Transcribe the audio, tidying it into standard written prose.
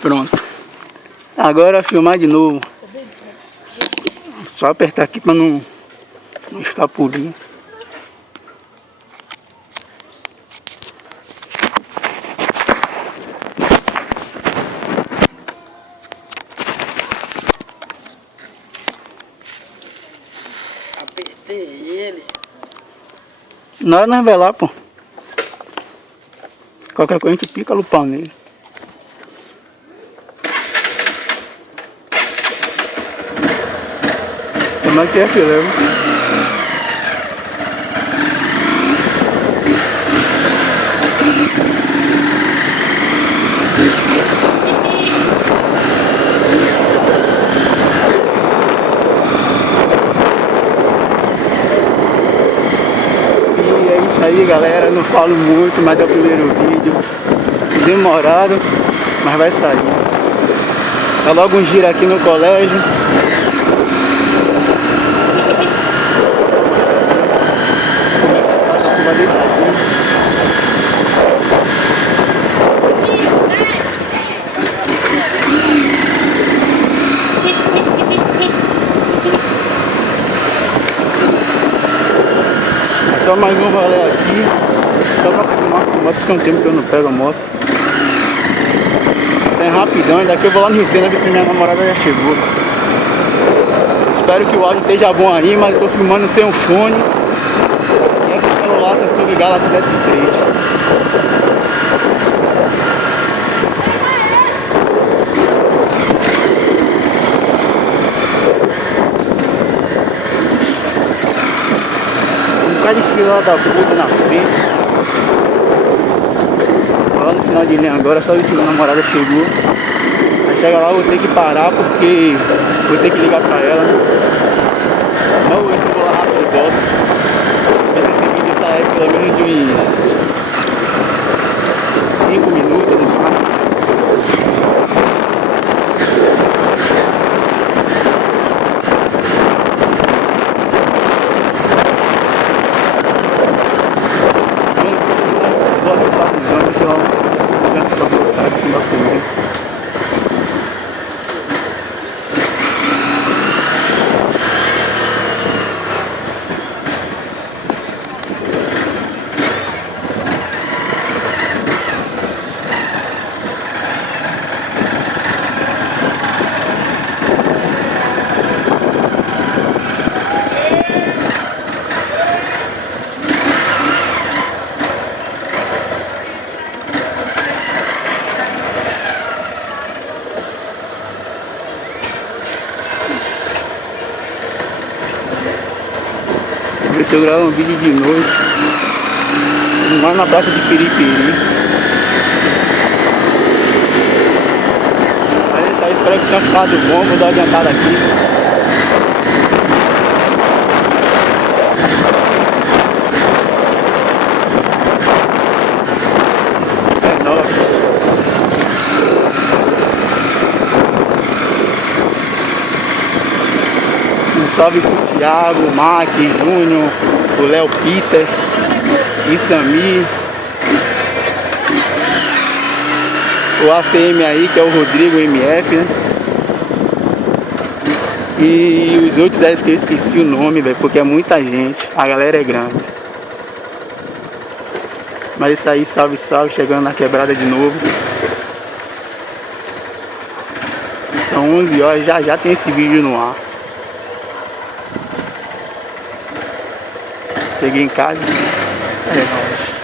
Pronto. Agora filmar de novo. Só apertar aqui para não escapulir. Apertei ele. Na hora nós vai lá, pô. Qualquer coisa a gente pica o pau nele. Como é que é que leva? E é isso aí, galera. Não falo muito, mas é o primeiro vídeo. Demorado, mas vai sair. Tá logo um giro aqui no colégio. É só mais um rolê aqui. Só pra filmar com moto, que tem um tempo que eu não pego a moto. É rapidão, daqui eu vou lá no Ricena ver se minha namorada já chegou. Espero que o áudio esteja bom aí, mas eu tô filmando sem um fone. E aqui o celular Samsung Galaxy S3. Um bocado de fila da puta na frente. Lá no final de linha agora, só ver se minha namorada chegou. Aí chega lá, eu vou ter que parar porque vou ter que ligar pra ela. Não, eu vou lá rápido e volto. Ver se esse vídeo sai pelo menos de uns 5 minutos no máximo. Ver se eu gravo um vídeo de noite. Lá na praça de Piripiri. Aí isso aí, espero que tenha ficado bom. Vou dar uma adiantada aqui. É nóis. Um salve pro Thiago, o Mac, Júnior, o Léo Peter, Isami, o ACM aí, que é o Rodrigo MF, né? E os outros 10 que eu esqueci o nome, velho, porque é muita gente, a galera é grande. Mas isso aí, salve, salve, chegando na quebrada de novo. São 11 horas, já tem esse vídeo no ar. Cheguei em casa. É nóis.